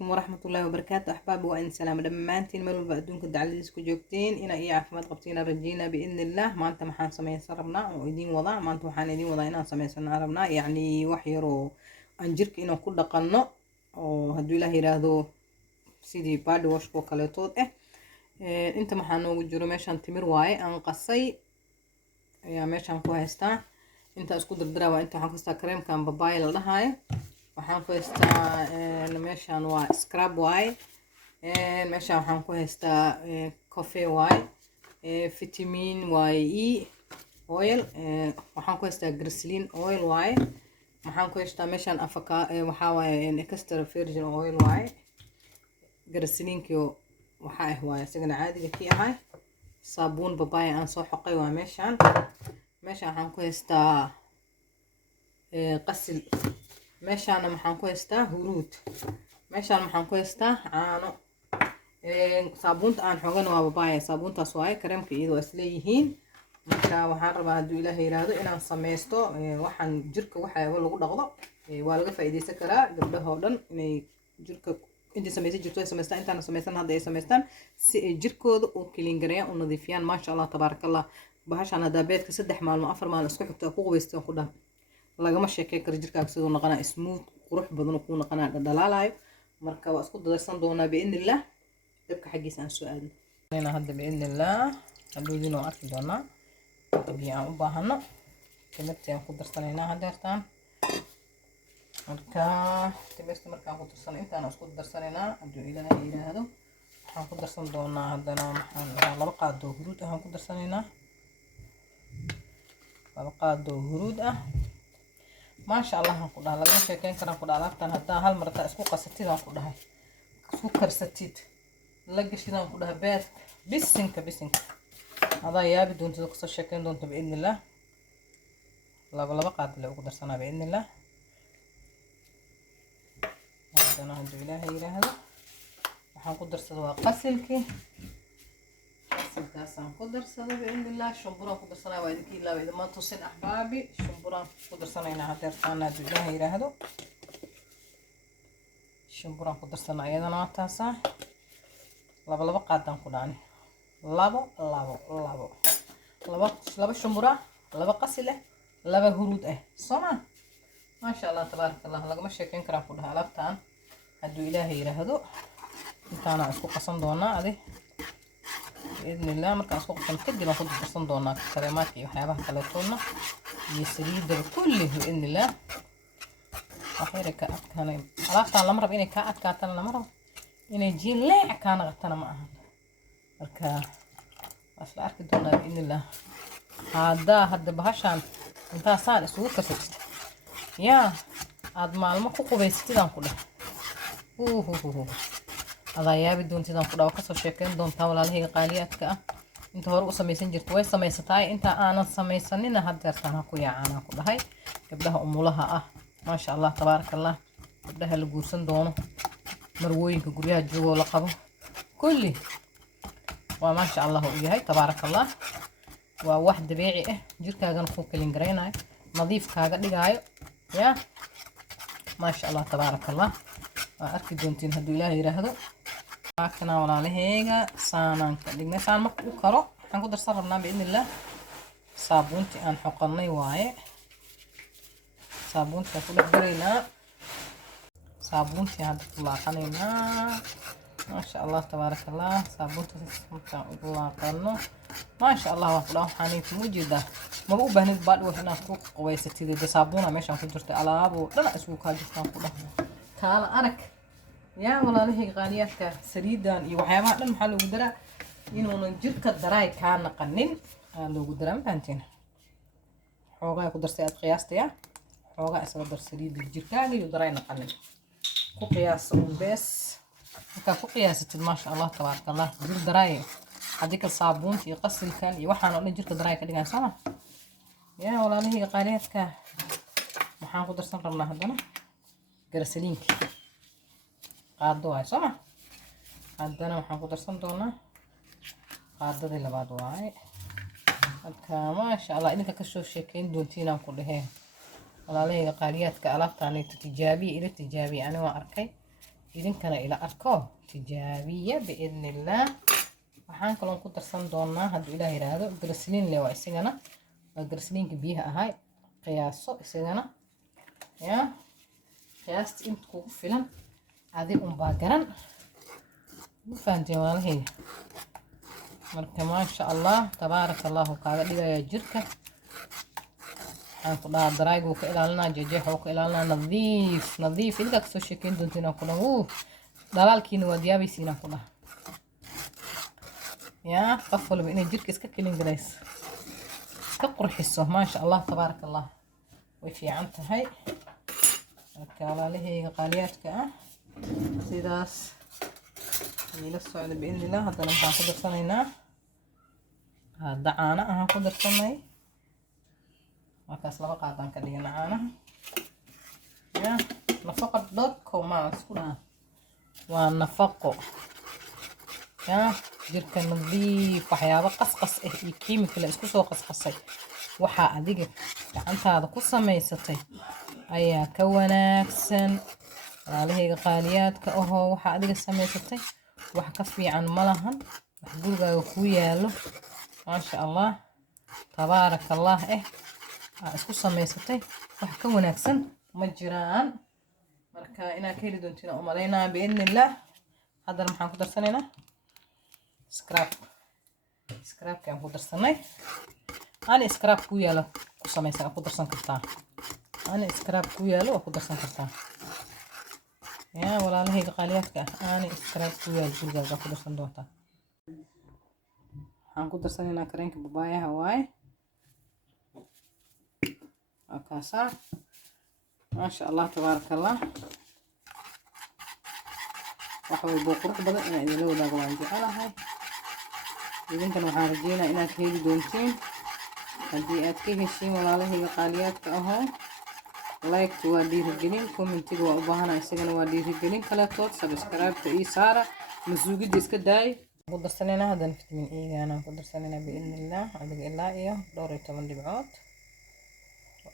ورحمة الله وبركاته أحبابي وإن سلام دمانتين ملول بأدونك الدعاليس كجوكتين إنا إيا عفمات قبتين رجينا بإذن الله ما أنت محان سمين سربنا وإدين وضع ما أنت محان إدين وضع إنا سمين سنعربنا يعني وحيرو أنجرك إنا كل قلنا وهدو الله يراهدو سيدي بادو وشكو كاليطود إنت محان وجرو ميشان تمر واي أنقصي يا ميشان كوهستا إنت أسكو دردرا وإنت حنقصتا كريم كان بابايا لهاي waxaan ku haystaa meeshaan waa scrub waaye meeshaan waxaan ku haystaa coffee waaye vitamin waaye e oil waxaan ku haystaa glycerin oil waaye waxaan ku haystaa meeshaan waxaa waaye extra virgin oil waaye glycerinkii waxaa waaye isagana caadiga kii ahay saabuun babaaya aan soo xoqay waa meeshaan waxaan ku haystaa qasil meeshaan maxaan ku haystaa huruud meeshaan maxaan ku haystaa caano saabuunta aan xoogana waa babaaya saabuuntaas waaye kareemka iyadoo isleeyihiin marka waxaan rabaa hadduu ilaahay yiraahdo inaan sameysto waxaan jirka waxyaabo lagu dhaqdo waa laga faa'iideysan karaa gabdhaha oo dhan inay jirka intii sameysay jirto ay sameystaan intaan sameysan hadda ay sameystaan si ay jirkooda u clean gareeyaan u nadiifiyaan maasha Allah tabaarakallah bahashan hadda beedka 3 maalmo 4 maalmo isku xigta ku qubaystaan ku dhaaf lagama sheekay karo jirkaaga sidoo noqonaa smooth qurux badan ku noqonaa dhalaalayo marka waa isku darsan doonaa biidnillah dabka xagiisa aan soo aadno ina hadda biidnillah hadhoodina arki doonaa biyo aan u baahano timirta aan ku darsanaynaa hadeertaan marka timirta markaan ku darsano intaan isku darsanaynaa hadduu ilaahay yiraahdo waxaan ku darsan doonaa haddana waxaan 2 qaado huruud aan ku darsanaynaa 2 qaado huruud ah ما شاء الله هنقول لها لما شاكين كنا نقول لها لفتان هدا هالمرة اسكو قصتيد هنقول لها اسكو كرستيد لقش كده نقول لها بيت بسنك هذا يا بدون تقص شاكين دون بإذن الله لا بقعد لو قدر سنة بإذن الله هذا أنا هندو إلهي إلى هذا وحنقدر سوا قسلكي كاسان قدر سنة بإذن الله شمبورا قدر سنة وإذا كي لا إذا ما توصل أحبابي شمبورا قدر سنة هنا هدر سنة بالله يرهدو شمبورا قدر سنة أيضا نعتاسا لبا قادم قداني لبا شمبورا لبا قسلة لبا هرود صنع ما شاء الله تبارك الله لقما شاكين كرام كلها لبتان هدو إلهي يرهدو انتانا اسكو قصن دونا هذه بإذن الله مركز سوق كدي ناخذ الصندوق كريمات وحيابها كلاتونا يسريد كله بإذن الله أخيرا كان عرفت على المرة بإني كاتنا المرة إني جين لا كان غتنا معها مركا أصل أركضنا بإذن الله هذا بهاشان أنت صار سوق كسرت يا عاد مع المخوخ بيستيدان كله هذا يا بدون تدان كذا وكسر شكل دون طاولة هي قالياتك أنت هرو سميسن جرت وين سميستاي أنت أنا سميسنين هدرتها كويا أنا كلها هاي قبلها أمولها ما شاء الله تبارك الله قبلها الجوسن دونه مروين كجريها جوا لقبه كله وما شاء الله هو هاي تبارك الله وواحد بيعي جرتها جن خوك الإنجرينا نظيف كاجد جاي يا ما شاء الله تبارك الله أركض دونتين هدو إلهي يرهدو كنا ولا لهيجا سانان كدقنا سان ما كرو هنقدر صرفنا بإذن الله صابونتي أن حقني واي صابونتي كل برينا صابونتي هذا كلها قنينا ما شاء الله تبارك الله صابونتي كلها قنو ما شاء الله وفلاه حنيف موجودة ما بقول بهني بعد وهنا سوق قويستي دي صابونة ماشي عم تدرت ألعاب ولا أسوق هاجستان كلها كالا أرك يا والله لهي غالياتك سريدان يوحيابها دن maxaa lagu daraa inuuna jirka daraay ka naqanin lagu daraa faantina xoogaa ku darsay aad qiyaastaya xoogaa isla dar saliid jirkaaga iyo daraay naqanin ku qiyaas bees marka ku qiyaasatid ma sha Allah tabaaraka Allah jir daraay hadii ka saabuunta iyo qasilkan iyo waxaan oo dhan jirka daraay ka dhigaan sama ya والله لهي غالياتك waxaan ku darsan rabnaa hadana glycerinki qaado waay soma haddana waxaan ku darsan doonaa qaadadii labaad waay marka maasha Allah idinka ka soo sheekeyn doontiin aan ku dhahay walaalahayga qaaliyaadka alaabtaan tijaabiye ila tijaabiye ani waan arkay idinkana ila arko tijaabiya biidnillah. waxaan kaloon ku darsan doonaa hadduu ilaah yiraahdo garsliin le waa isagana waa garsliinka biyaha ahay qiyaaso isagana ya qiyaasta inta kugu filan adi unbaa garan ma fahanteen walaalahayga marka maasha allah tabaaraka allahu kaaga dhigaya jirka waxaan ku dhahaa daraayguu ka ilaalinaa jejeexuu ka ilaalinaa nadiif idinkaa kasoo sheekeyn doontiin aan ku dhaha dhalaalkiina waa diyaabaysiin aan ku dhaha يا قفلوا بإني جرك إسكا كلين جلايس إسكا قرحسه ما شاء الله تبارك الله وفي عنتها هاي الكالا لهي قالياتك سيداس يلا السعودة بإذن الله هذا نحن قدر سنينا هذا عانا قدر سني وكاس لبقى عدان كدينا عانا يا نفقة دوكو ما سكونا ونفقو يا jirka nadiif waxyaabo qasqas ah iyo kiimika la isku soo qasqasay waxa adiga gacantaada ku samaysatay ayaa ka wanaagsan walaalahayga qaaliyaadka ahoo waxa adiga samaysatay wax ka fiican ma lahan wax gurigaaga ku yaalo maasha allah tabaaraka allah isku samaysatay wax ka wanaagsan ma jiraan marka inaad ka heli doontiin u malaynaa biidnillah haddana maxaan ku darsanaynaa scrap kan ku darsanay ani scrap ku yaalo ku samaysan ku darsan kartaa ani scrap ku yaalo ku darsan kartaa ya walaalahayga qaaliyaadka ani scrap ku yaalo gurigaaga ku darsan doontaa waxaan ku darsanaynaa kareenka babaayaha waaye akaasa maasha allah tabaaraka allah waxa way qurux badan inaan idin la wadaago waan jecelahay idinkana waxaan rajeynayaa inaad ka heli doontiin haddii aad ka heshiin walaalahayga qaaliyaadka ahoo like waa dhiirigelin commentiga waa u baahanahay isagana waa dhiirigelin kaletood subscribe-ka ii saara masuugidda iska daay ku darsanaynaa haddana vitamin E-gaana ku darsanaynaa biidnillah adiga ilaa iyo 12 dhibcood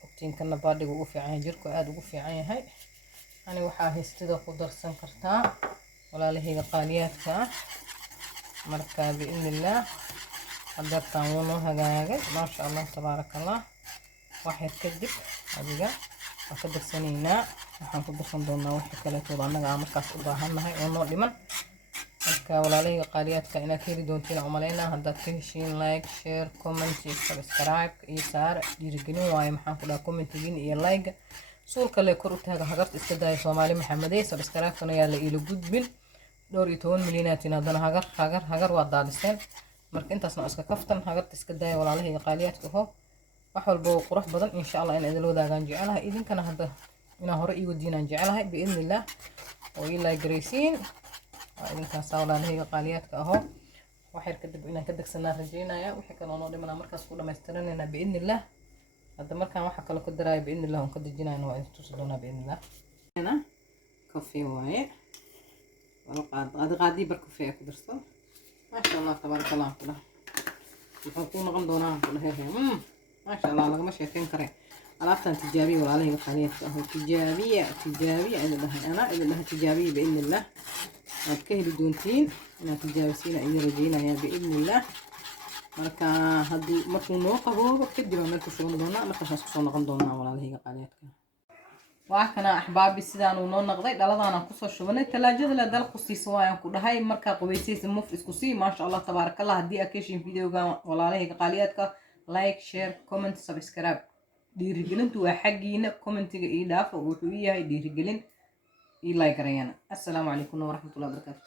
ogtiinkana baadhiga ugu fiican yahay jirku aad ugu fiican yahay ani waxaa haystida ku darsan kartaa walaalahayga qaaliyaadka marka biidnillah hadartaan wuu noo hagaagay maasha allah tabaaraka allah waxyar kadib adiga waa ka darsanaynaa waxaan ku darsan doonaa wixii kaleetood annaga aan markaas u baahannahay oo noo dhiman marka walaalahayga qaaliyaadka inaad ka heli doontiin u malaynaa haddaad ka heshiin like share comment iyo subscribe iyo saar dhiirigelin waaye maxaan ku dhahaa commentigiin iyo like suulka le kor u taaga hagarta iska daaya soomaali maxamedey subscribe-kana yaa la iila gudbin 12 milyanaatin haddana hagar waa daadiseen marka intaasna iska kaftan hagarta iska daaya walaalahayga qaaliyaadka hoo wax walba qurux badan insha allah in idin wadaagaan jecelahay idinkana hadda inaan hore ii wadiinaan jecelahay biidnillah oo ii like garaysiin waa idinkaas walaalahayga qaaliyaadka ahoo waxyar kadib inaan ka degsanaa rajeynaya wixii kaloo noo dhimanaa markaas ku dhammaystiranayna biidnillah hadda markaan waxa kale ku daraayo biidnillah on ka dejinayna waa idin tusi doonaa biidnillah coffee waaye قادي بركوفيه كدرسو ما شاء الله تبارك الله كله يحطون غندونا كله هي ما شاء الله لقى ماشي كان كره علاقتها تجاريه ولا عليه خليت هو تجاريه إذا لها إذا لها تجاريه بإذن الله أتكهل دونتين أنا تجارسين أي رجينا يا بإذن الله مركا هدي مركو نوقه هو كدي ما مركو شغل دونا مركو شغل غندونا ولا عليه خليت وأنا أحبابي سيدان ونون نقضي دلنا كوسو شبني تلاجة لا دل قصي سواء كل هاي مركا قويسيس مف إسكوسي ما شاء الله تبارك الله هدي أكيشين فيديو ولا عليه قالياتك لايك شير كومنت سبسكرايب دي رجلين تو حقينا كومنت إيداف وقولوا دي رجلين إي لايك ريانا السلام عليكم ورحمة الله وبركاته.